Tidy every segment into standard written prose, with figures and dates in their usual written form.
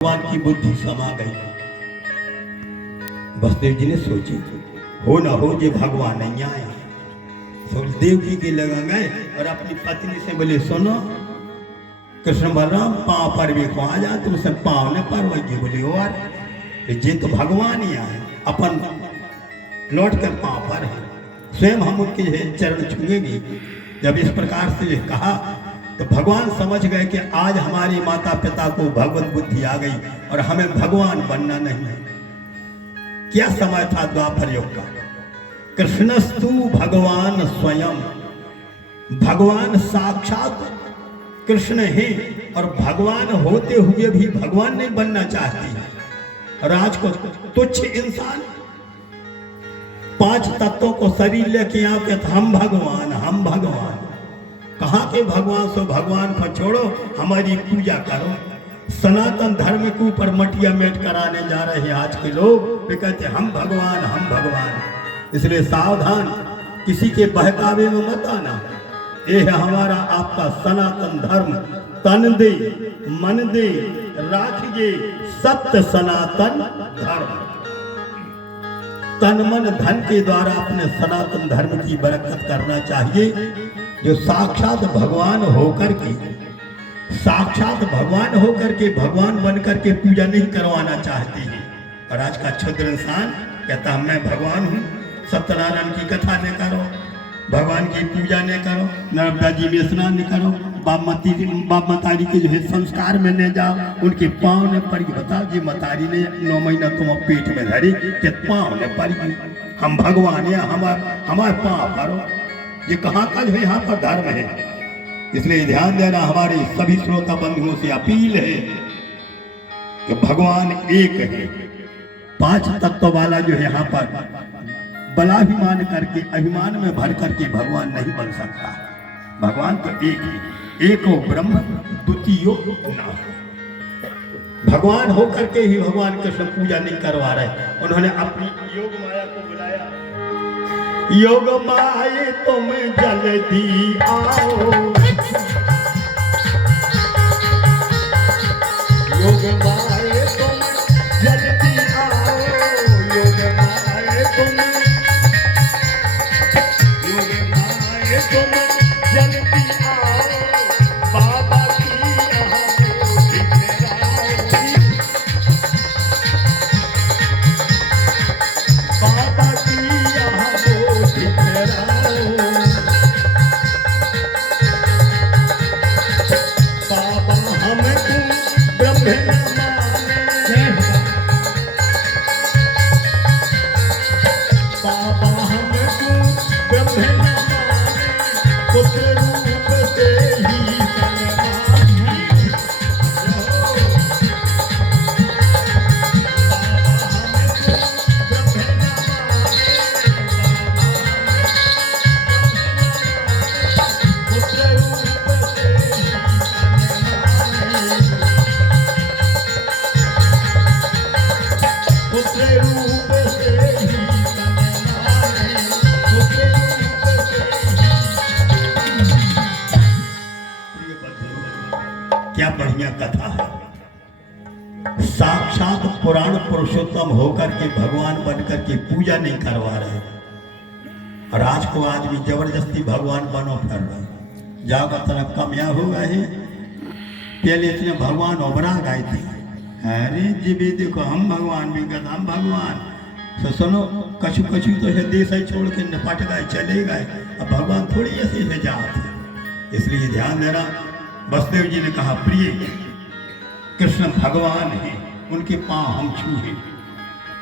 भगवान की बुद्धि समा गई। वसुदेव जी ने सोची हो ना हो जे भगवान नहीं आया। देव जी के लगा गए और अपनी पत्नी से बोले सुनो कृष्ण बलराम पाँव पर भी को आ जा तुमसे पाँव ने पर जी बोले और जे तो भगवान ही आए अपन लौट कर पाँव पर है स्वयं हम उनके चरण छुएंगे। जब इस प्रकार से कहा तो भगवान समझ गए कि आज हमारे माता पिता को भगवत बुद्धि आ गई और हमें भगवान बनना नहीं है। क्या समय था द्वापर युग का। कृष्णस्तु भगवान स्वयं, भगवान साक्षात कृष्ण है और भगवान होते हुए भी भगवान नहीं बनना चाहती। और आज को तुच्छ इंसान पांच तत्वों को शरीर लेके आओ कि हम भगवान हम भगवान। कहाँ के भगवान सो भगवान को छोड़ो हमारी पूजा करो। सनातन धर्म के ऊपर मटिया मेट कराने जा रहे हैं आज के लोग। वे कहते हम भगवान हम भगवान। इसलिए सावधान किसी के बहकावे में मत आना। ये है हमारा आपका सनातन धर्म। तन दे मन दे राखिए सत्य सनातन धर्म। तन मन धन के द्वारा अपने सनातन धर्म की बरकत करना चाहिए। जो साक्षात भगवान होकर के भगवान बनकर के पूजा नहीं करवाना चाहते हैं। और आज का क्षुद्र इंसान कहता मैं भगवान हूँ। सत्यनारायण की कथा न करो, भगवान की पूजा न करो, नर्मदा जी में स्नान न करो, बाप मतारी के जो है संस्कार में न जाओ, उनके पाँव ने पड़ी। बताओ जी मतारी ने 9 महीना तुम पेट में धरी कि पाँव ने पड़ी। हम भगवान है हमारे पाँव करो। ये कहाँ का जो है यहाँ पर धर्म है। इसलिए ध्यान देना हमारे सभी श्रोता बंधुओं से अपील है कि भगवान एक है। 5 तत्व वाला जो है यहाँ पर बलाभिमान करके अभिमान में भर करके भगवान नहीं बन सकता। भगवान तो एक है। एको ब्रह्म द्वितीयो न। भगवान होकर के ही भगवान कृष्ण पूजा नहीं करवा रहे। उन्होंने अपनी योग माया को बुलाया। योग माये तुम जल्दी आओ, योग माये तुम जल्दी आओ, योग माये तुम जल्दी आओ। बाबा की बाबा की क्या बढ़िया कथा है। साक्षात पुराण पुरुषोत्तम होकर के भगवान बनकर के पूजा नहीं करवा रहे और आज को आदमी जबरदस्ती भगवान बनो फिर रहे। जाओ तरफ कामयाब हो गए। पहले इतने भगवान उभरा गए थे। अरे जी भी देखो हम भगवान भी कहते हम भगवान। तो सुनो कछु कछु तो है देश है छोड़ के निपट गए चले गए। अब भगवान थोड़ी ऐसे है जाते। इसलिए ध्यान देना। वसुदेव जी ने कहा प्रिय कृष्ण भगवान है, उनके पांव हम छूए।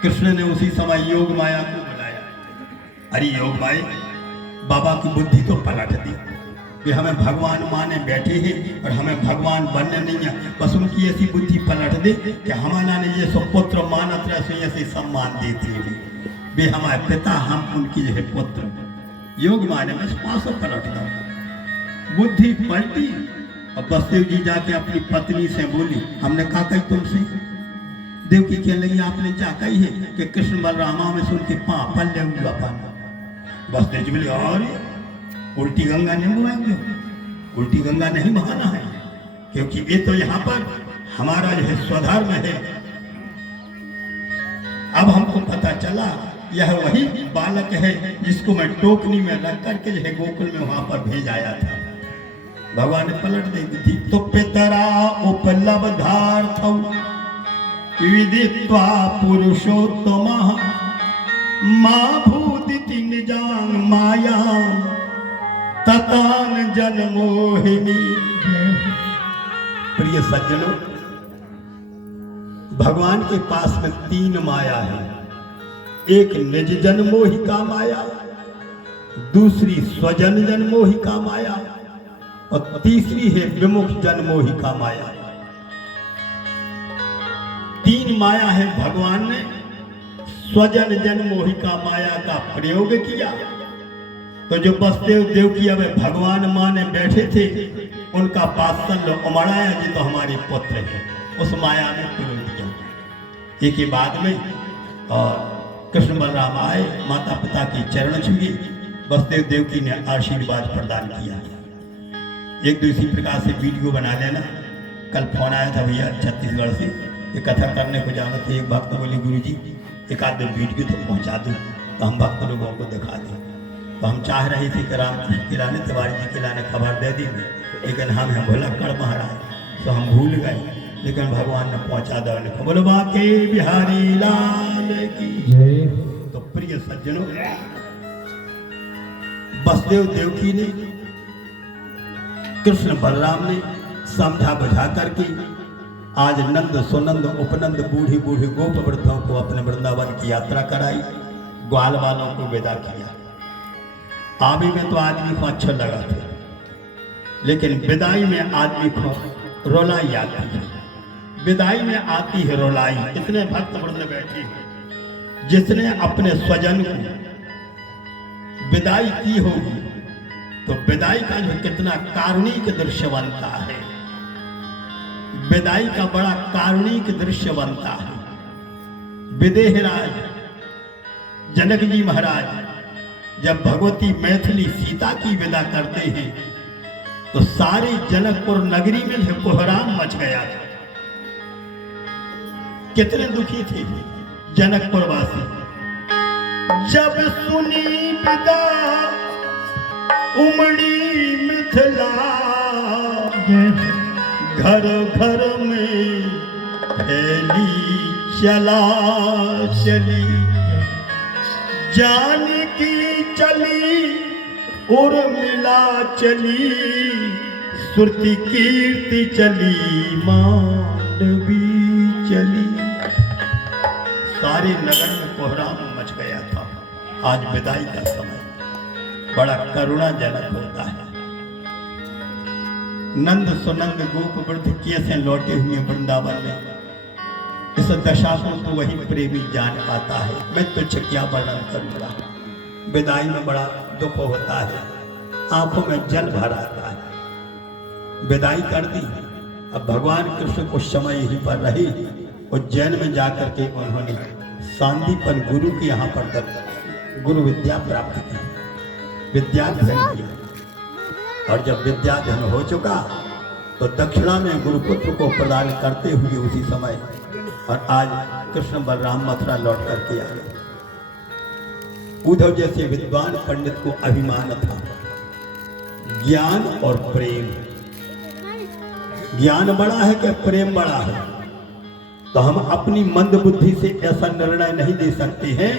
कृष्ण ने उसी समय योग माया को बुलाया। अरे योग माया बाबा की बुद्धि तो पलट दी कि हमें भगवान माने बैठे हैं और हमें भगवान बनने नहीं है। बस उनकी ऐसी बुद्धि पलट दे कि हमारा ने ये सब पुत्र मानत रहे ऐसे सम्मान देते हैं। वे हमारे पिता हम उनकी जो है पुत्र। योग माने में पासों पलट दो। बुद्धि पलटी। अब वसुदेव जी जाके अपनी पत्नी से बोली हमने कहा कही तुमसे। देव की कह लगी आपने क्या कही है कि कृष्ण बलरामा में सुन के पाँव पल ले हुआ पानी। वसुदेव जी बोले और उल्टी गंगा नहीं बहाएंगे। उल्टी गंगा नहीं बहाना है क्योंकि ये तो यहाँ पर हमारा जो है स्वधर्म है। अब हमको पता चला यह वही बालक है जिसको मैं टोकनी में रख करके जो है गोकुल में वहां पर भेजाया था। भगवान ने पलट दे दी तो पितरा उपलब्धार्थ विदित्वा पुरुषोत्तम मां भूदिति निजांग माया ततान जनमोहिनी। प्रिय सज्जनों, भगवान के पास में 3 माया है। एक निज जनमोही का माया, दूसरी स्वजन जनमोही का माया और तीसरी है विमुख जनमोही का माया। 3 माया है। भगवान ने स्वजन जनमोही का माया का प्रयोग किया तो जो वसुदेव देवकी अब भगवान माने बैठे थे उनका पासल उमड़ाया जी तो हमारे पुत्र है, उस माया में प्रयोग किया। एक ही बाद में और कृष्ण बलराम आए, माता पिता की चरण छुए, वसुदेव देवकी ने आशीर्वाद प्रदान किया। एक दो इसी प्रकार से वीडियो बना लेना। कल फोन आया था भैया छत्तीसगढ़ से, ये कथा करने को जाना थे। एक भक्त बोले गुरुजी एक आध वीडियो तो पहुंचा दूं तो हम भक्त लोगों को दिखा दें। तो हम चाह रहे थे कि रामकृष्ण किलाने तिवारी जी किलाने खबर दे दी, लेकिन हम हैं भोलक्कड़ महाराज तो हम भूल गए, लेकिन भगवान ने पहुंचा दिया। बोलो बाके बिहारी लाल की जय। तो प्रिय सज्जनों, वसुदेव देवकी ने कृष्ण बलराम ने समझा बुझा करके आज नंद सुनंद उपनंद बूढ़ी बूढ़ी गोप वृद्धों को अपने वृंदावन की यात्रा कराई, ग्वाल वालों को विदा किया। आवे में तो आदमी को अच्छा लगा था, लेकिन विदाई में आदमी को रोलाई आती है। विदाई में आती है रोलाई। इतने भक्त वृंद बैठे हैं, जिसने अपने स्वजन को विदाई की होगी तो विदाई का जो कितना कारुणिक दृश्य बनता है, विदाई का बड़ा कारुणिक दृश्य बनता है। विदेहराज जनक जी महाराज जब भगवती मैथिली सीता की विदा करते हैं तो सारी जनकपुर नगरी में कोहराम मच गया था। कितने दुखी थे जनकपुर वासी। जब सुनी विदा उमड़ी मिथिला, घर घर में फैली चला चली, जानकी चली उर्मिला चली, श्रुति कीर्ति चली मांडवी चली। सारे नगर में कोहराम मच गया था। आज विदाई का समय बड़ा करुणाजनक होता है। नंद सुनंद गोप वृद्ध कैसे लौटे हुए वृंदावन में, इस दशा को तो वही प्रेमी जान पाता है। मैं तुझे क्या वर्णन करूंगा। विदाई में बड़ा दुख होता है, आंखों में जल भर आता है। विदाई कर दी। अब भगवान कृष्ण कुछ समय यहीं पर रहे। उज्जैन में जाकर के उन्होंने सांदीपन गुरु के यहाँ पर तक गुरु विद्या प्राप्त की, विद्याध्ययन किया। और जब विद्याध्ययन हो चुका तो दक्षिणा में गुरुपुत्र को प्रदान करते हुए उसी समय, और आज कृष्ण बलराम मथुरा लौट करके आ गए। उद्धव जैसे विद्वान पंडित को अभिमान था ज्ञान और प्रेम। ज्ञान बड़ा है कि प्रेम बड़ा है, तो हम अपनी मंद बुद्धि से ऐसा निर्णय नहीं दे सकते हैं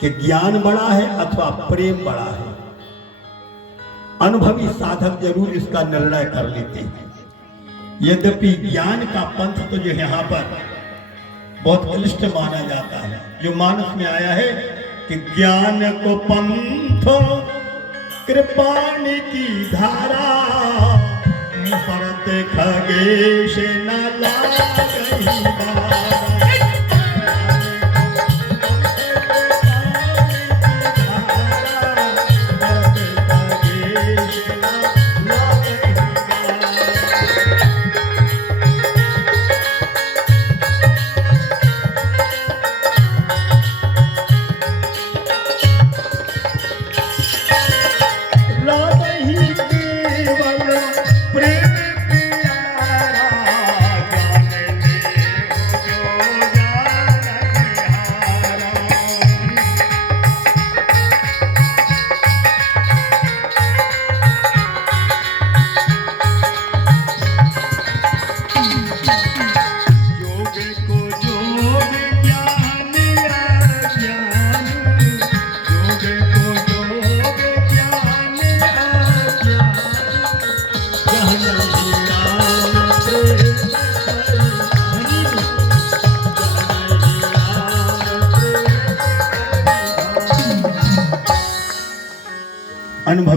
कि ज्ञान बड़ा है अथवा प्रेम बड़ा है। अनुभवी साधक जरूर इसका निर्णय कर लेते हैं। यद्यपि ज्ञान का पंथ तो जो यहाँ पर बहुत क्लिष्ट माना जाता है। जो मानस में आया है कि ज्ञान को पंथ कृपाण की धारा, परत खगेश न लागहि बारा।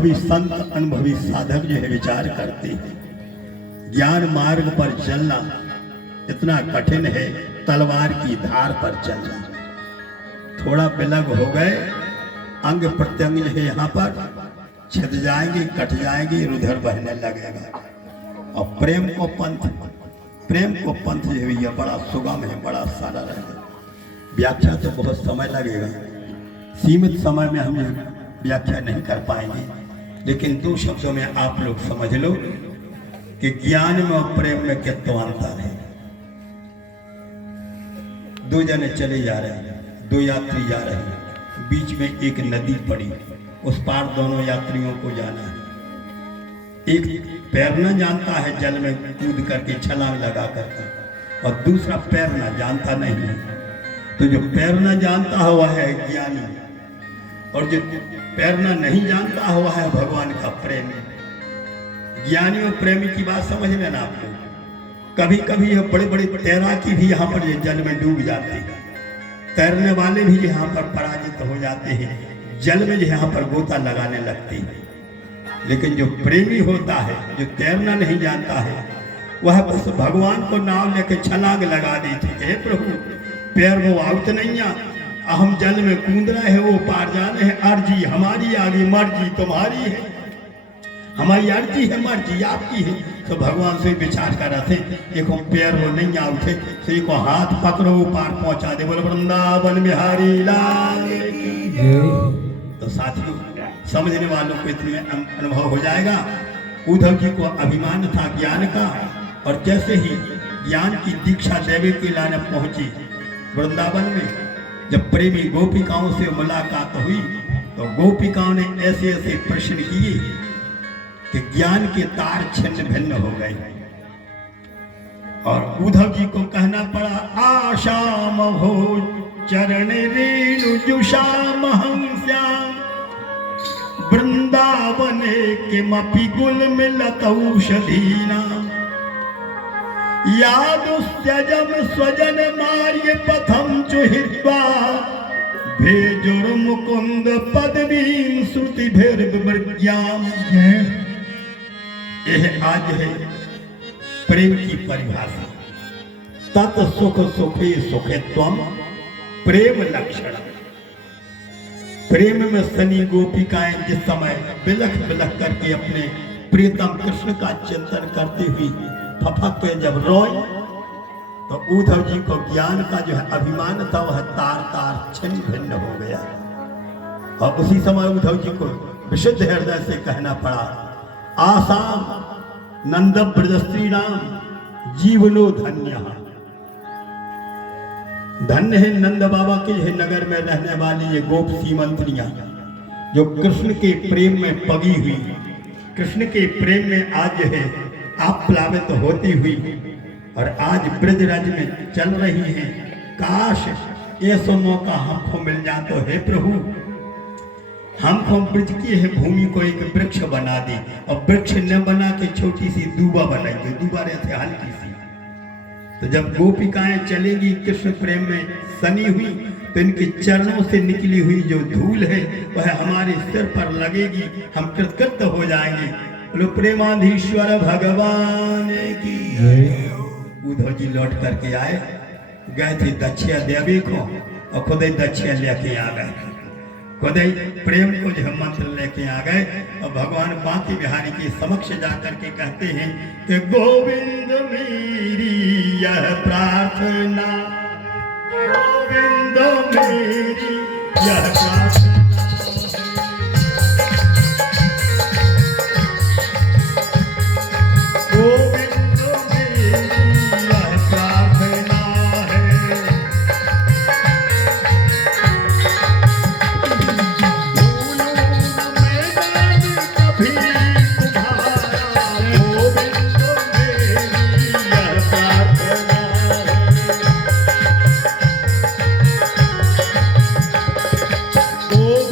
अनुभवी संत अनुभवी साधक जो है विचार करते हैं, ज्ञान मार्ग पर चलना इतना कठिन है तलवार की धार पर चलना। थोड़ा विलग हो गए, अंग प्रत्यंग जो है यहाँ पर छिद जाएंगे, कट जाएंगे, इधर बहने लगेगा। और प्रेम को पंथ जो है यह बड़ा सुगम है, बड़ा सारा रहेगा। व्याख्या तो बहुत समय लगेगा, सीमित समय में हम व्याख्या नहीं कर पाएंगे, लेकिन दो शब्दों में आप लोग समझ लो कि ज्ञान में और प्रेम में कितना अंतर है। दो जने चले जा रहे हैं, दो यात्री जा रहे हैं, बीच में एक नदी पड़ी, उस पार दोनों यात्रियों को जाना है। एक तैरना जानता है, जल में कूद करके छलांग लगा करके, और दूसरा तैरना जानता नहीं है। तो जो तैरना जानता हुआ है ज्ञानी, और जो तैरना नहीं जानता हुआ है भगवान का प्रेमी। ज्ञानी और प्रेमी की बात समझ लेना आप लोग। कभी कभी यह बड़े बड़े तैराकी भी यहाँ पर ये जल में डूब जाते हैं, तैरने वाले भी यहाँ पर पराजित हो जाते हैं, जल में यहाँ पर गोता लगाने लगते हैं। लेकिन जो प्रेमी होता है, जो तैरना नहीं जानता है, वह बस भगवान को नाम लेके छलांग लगा देते, हे प्रभु पैर वो आउट नहीं आ, हम जल में कूद रहे हैं, वो पार जाने हैं, अर्जी हमारी आगे, मर्जी तुम्हारी है, हमारी अर्जी है, मर्जी आपकी है। तो भगवान से विचार कर रहे थे, देखो पैर वो नहीं आ उठे, तो एक हाथ पकड़ो पार पहुंचा दे, बोले वृंदावन बिहारी लाल। तो साथियों समझने वालों को इतने अनुभव हो जाएगा। उद्धव जी को अभिमान था ज्ञान का, और जैसे ही ज्ञान की दीक्षा देवे के लाने पहुंची वृंदावन में, जब प्रेमी गोपिकाओं से मुलाकात हुई तो गोपिकाओं ने ऐसे ऐसे प्रश्न किए कि ज्ञान के तार छिन्न भिन्न हो गए। और उद्धव जी को कहना पड़ा, आशाम हो चरण रेणु जुषाम हम श्याम, वृंदावने के मपि गुल मिलत औषधीना, यादुस्त्यजम स्वजन मार्य पथम चुहित्वा, भेजुर मुकुंद पदवीं श्रुति भीर्विमृग्याम। यह आज है प्रेम की परिभाषा। तत् सुख सुखे सुखे त्वम प्रेम लक्षण। प्रेम में सनी गोपिकाएं जिस समय बिलख बिलख करके अपने प्रियतम कृष्ण का चिंतन करते हुए फफक के जब रोए, तो उद्धव जी को ज्ञान का जो है अभिमान था वह तार तार छिन्न भिन्न हो गया। और उसी समय उद्धव जी को विशुद्ध हृदय से कहना पड़ा, आसाम नंद ब्रजस्त्री नाम जीवनो धन्य। धन्य है नंद बाबा के है नगर में रहने वाली ये गोप सीमंत्रियां, जो कृष्ण के प्रेम में पगी हुई, कृष्ण के प्रेम में आज है आप प्लावित होती हुई, और आज ब्रजराज में चल रही हैं। काश ऐसा मौका हमको मिल जाता है प्रभु, हमको ब्रज की है भूमि को एक वृक्ष बना दी, और वृक्ष न बना के छोटी सी दूबा बनाएंगे, दूबा रहते हल्की सी। तो जब गोपिकाएं चलेंगी कृष्ण प्रेम में सनी हुई, तो इनके चरणों से निकली हुई जो धूल है वह हमारे सिर पर लगेगी, हम कृतकृत हो जाएंगे। बोलो प्रेमाधीश्वर भगवान की। उद्धव जी लौट करके आए, गए थे दक्षिया देवी को, और खुद ही दक्षिया लेके आ गए, खुद ही प्रेम को जो मंत्र लेके आ गए। और भगवान बांके बिहारी के समक्ष जाकर के कहते हैं कि गोविंद मेरी यह प्रार्थना, गोविंद मेरी यह प्रार्थना, गोविंद मेरी यह प्रार्थना है। Oh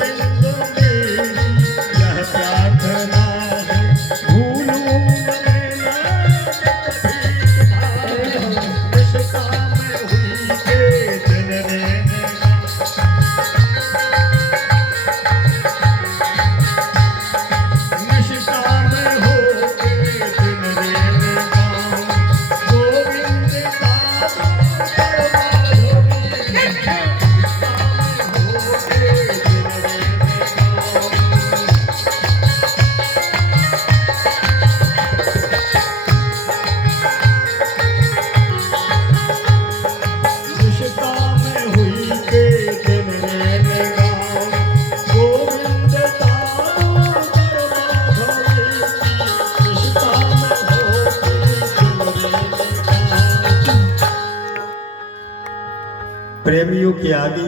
प्रेमियों के आगे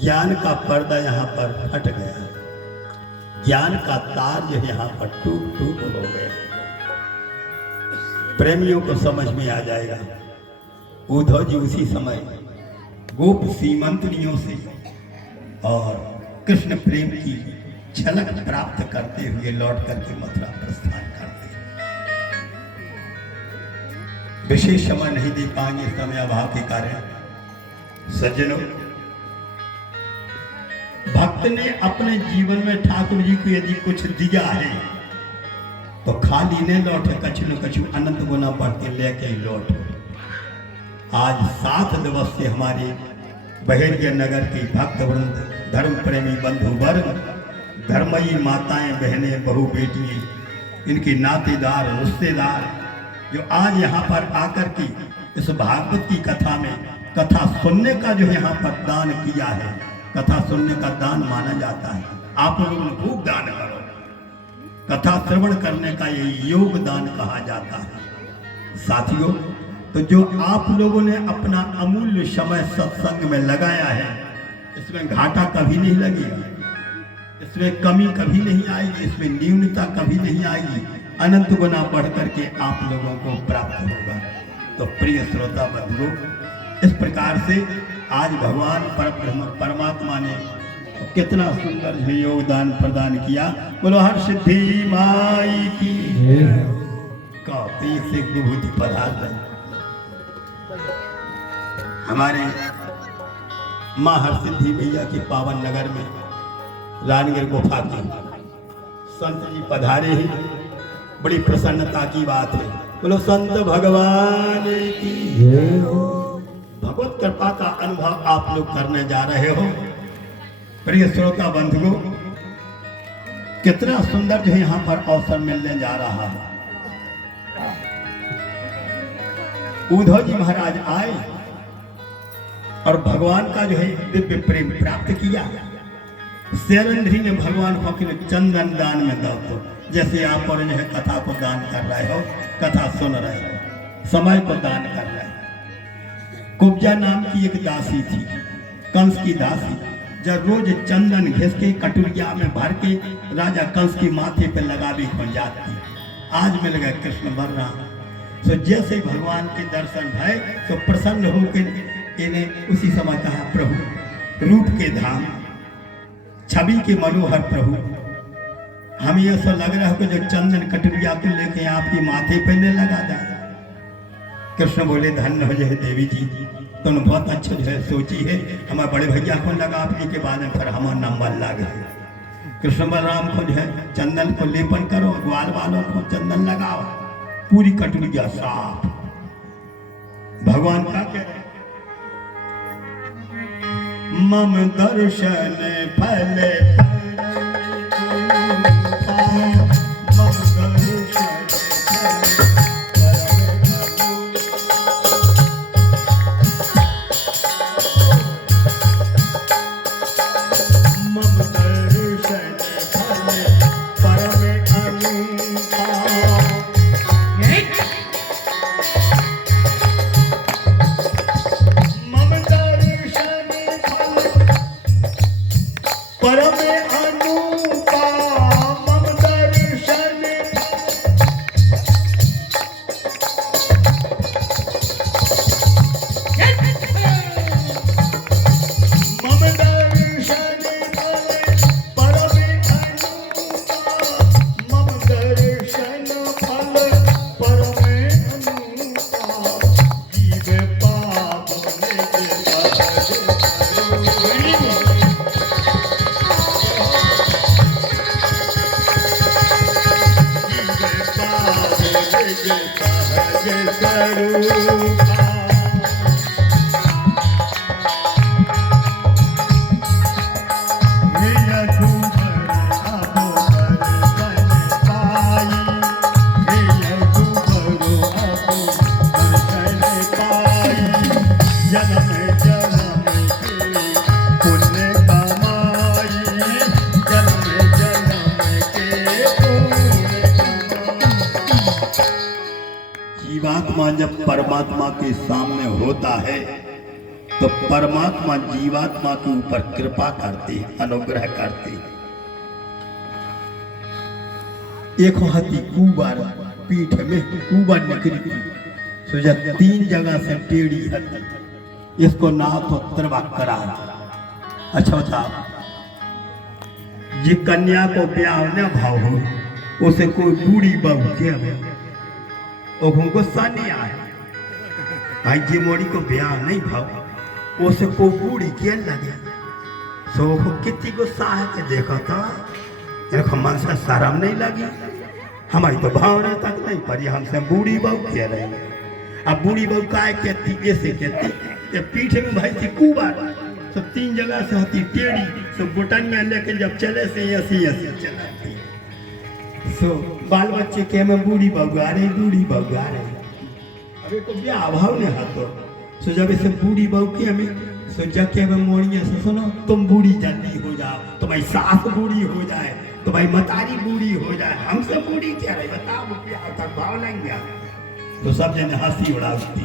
ज्ञान का पर्दा यहाँ पर फट गया, ज्ञान का तार जो यहाँ पर टूट टूट हो गया। प्रेमियों को समझ में आ जाएगा। उद्धव जी उसी समय गोप सीमंतनियों से और कृष्ण प्रेम की झलक प्राप्त करते हुए लौट करके मथुरा प्रस्थान करते। विशेष समय नहीं दे पाएंगे समय अभाव के कारण। सज्जनों, भक्त ने अपने जीवन में ठाकुर जी को यदि कुछ दिया है तो खाली नहीं लौटे, कछु न कछु अनंत गुना बढ़ के लेके लौटे। आज 7 दिवस से हमारे बहेड़िया नगर के भक्त वृंद, धर्म प्रेमी बंधु वर्ग, धर्मयी माताएं, बहनें, बहू बेटियां, इनके नातेदार रिश्तेदार जो आज यहाँ पर आकर के इस भागवत की कथा में कथा सुनने का जो यहाँ पर दान किया है, कथा सुनने का दान माना जाता है। आप लोगों खूब दान करो। कथा श्रवण करने का ये योगदान कहा जाता है। साथियों, तो जो आप लोगों ने अपना अमूल्य समय सत्संग में लगाया है, इसमें घाटा कभी नहीं लगेगा, इसमें कमी कभी नहीं आएगी, इसमें न्यूनता कभी नहीं आएगी, अनंत गुना बढ़ करके आप लोगों को प्राप्त होगा। तो प्रिय श्रोता बंधुओं, इस प्रकार से आज भगवान परब्रह्म परमात्मा ने कितना सुंदर योगदान प्रदान किया। बोलो हर सिद्धि माई की का से विभूति पदार्थ है। हमारे मां हरसिद्धि भैया के पावन नगर में रानगिर गुफा के संत जी पधारे ही, बड़ी प्रसन्नता की बात है। बोलो संत भगवान की भगवत कृपा का अनुभव आप लोग करने जा रहे हो। प्रिय श्रोता बंधुओं, कितना सुंदर जो है यहाँ पर अवसर मिलने जा रहा है। उद्धव जी महाराज आए और भगवान का जो है दिव्य प्रेम प्राप्त किया। शैलेंद्री ने भगवान को चंदन दान में दो, तो जैसे आप और जो कथा को दान कर रहे हो, कथा सुन रहे हो, समय को दान कर रहे हो। कुब्जा नाम की एक दासी थी, कंस की दासी, जब रोज चंदन घिस के कटोरिया में भर के राजा कंस के माथे पे लगा भी खो जाती। आज मिल गए कृष्ण बलराम, तो जैसे भगवान के दर्शन भय तो प्रसन्न होकर इन्हें उसी समय कहा, प्रभु रूप के धाम, छवि के मनोहर प्रभु, हमें ऐसा लग रहा है कि जो चंदन कटोरिया को लेके आपके माथे पे न लगा जाए। कृष्ण बोले, धन्य हो जाए देवी जी, तुमने बहुत अच्छे जो है सोची है। हमारे बड़े भैया को लगा आपने के बाद में फिर हमारा नंबर लगे। कृष्ण बलराम को जो है चंदन को लेपन करो, ग्वाल वालों को चंदन लगाओ, पूरी कटोरिया साफ। भगवान का कह रहे, मम दर्शन फले जीवात्मा जब परमात्मा के सामने होता है तो परमात्मा जीवात्मा के ऊपर कृपा करते, अनुग्रह करते। एक हाथी कुबार पीठ में कुबार निकली थी, तो जब 3 जगह से टेढ़ी हती, इसको ना तो त्रिवाक्करा। अच्छा बताओ, ये कन्या को ब्याह न भाव हो, उसे कोई बूढ़ी बहू के और गुस्सा नहीं आया, भाई जी मोड़ी को ब्याह नहीं भाव, उसे को बूढ़ी के लगे, सो कितनी गुस्सा है कि देखो तो देखो मन से शर्म नहीं लगी, हमारी तो भावना तक नहीं पड़ी, हमसे बूढ़ी बहू कह रहे। अब बूढ़ी बहू काय कहती, ऐसे कहती कि पीठ में भाई थी कुबार, तो 3 जगह से होती टेढ़ी, तो बुटन में लेके जब चले से ऐसी चलाती, सो बाल बच्चे के में बूढ़ी बहू आ रही, बूढ़ी बहू आ रही। अबे को ब्याह अभाव ने हाथों, सो जब इसे बूढ़ी बहू की हमें सो जके में मोड़िए से सुनो, तुम बूढ़ी जल्दी हो जाओ, तुम्हारी सास बूढ़ी हो जाए, तुम्हारी मतारी बूढ़ी हो जाए, हमसे बूढ़ी क्या रही बताओ, ब्याह तक भाव लेंगे। तो सब जन हंसी उड़ाती।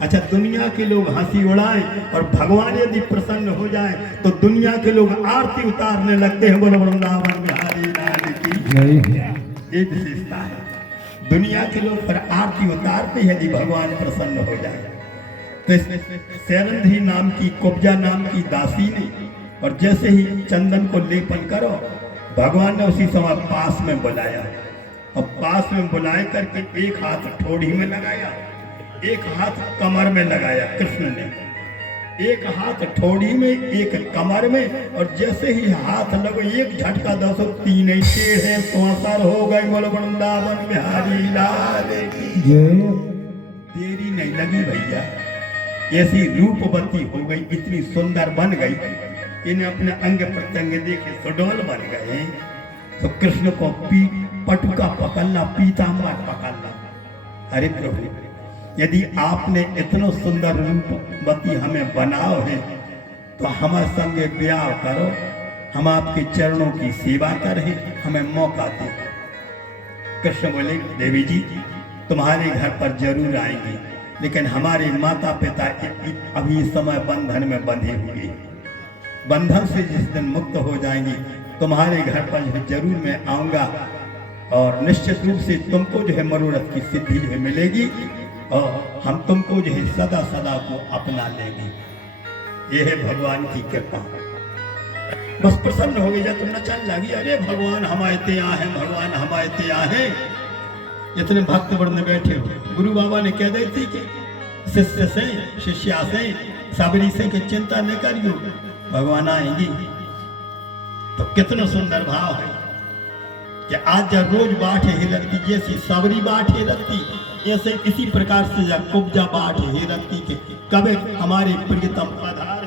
अच्छा, दुनिया के लोग हंसी उड़ाएं और भगवान यदि प्रसन्न हो जाए तो दुनिया के लोग आरती उतारने लगते हैं। बोलो वृंदावन बिहारी लाल की। ये विशेषता है, दुनिया के लोग पर आरती उतारते हैं यदि भगवान प्रसन्न हो जाए। तो शैरंधी नाम की, कुब्जा नाम की दासी ने, और जैसे ही चंदन को लेपन करो, भगवान ने उसी समय पास में बुलाया, और पास में बुलाए करके एक हाथ ठोड़ी में लगाया, एक हाथ कमर में लगाया कृष्ण ने, एक हाथ ठोड़ी में, एक कमर में, और जैसे ही हाथ लगे एक झटका 203 टेढ़े स्वासर हो गए। बोलो वृंदावन बिहारी लाल की। देरी नहीं लगी भैया, ऐसी रूपवती हो गई, इतनी सुंदर बन गई, इन्हें अपने अंग प्रत्यंग देखे सुडोल बन गए। तो कृष्ण को पटुका पकड़ना, पीताम्बर पकड़ना। अरे प्रभु, यदि आपने इतना सुंदर रूपवती हमें बनाओ है तो हमारे संगे ब्याह करो, हम आपके चरणों की सेवा करें, हमें मौका दे। कृष्ण बोले, देवी जी तुम्हारे घर पर जरूर आएंगे, लेकिन हमारे माता पिता अभी इस समय बंधन में बंधे हुए, बंधन से जिस दिन मुक्त हो जाएंगे तुम्हारे घर पर जरूर मैं आऊँगा, और निश्चित रूप से तुमको जो है मनोरथ की सिद्धि जो है मिलेगी, और हम तुमको जो है सदा सदा को अपना लेंगे। ये है भगवान की कृपा। बस प्रसन्न हो गई, जब तुम नचन लगी, अरे भगवान हमारे ત્યાં है, भगवान हमारे ત્યાં है। इतने भक्त वृंद बैठे हो, गुरु बाबा ने कह दी थी कि शिष्य से, शिष्या से, सबरी से कि चिंता न करियो, भगवान आएंगी। तो कितना सुंदर भाव है कि आज जब रोज बाट हिरती, जैसी सबरी बाट हिरती, ऐसे इसी प्रकार से जब कुब्जा बाट हिरती के कब हमारे प्रियतम पधार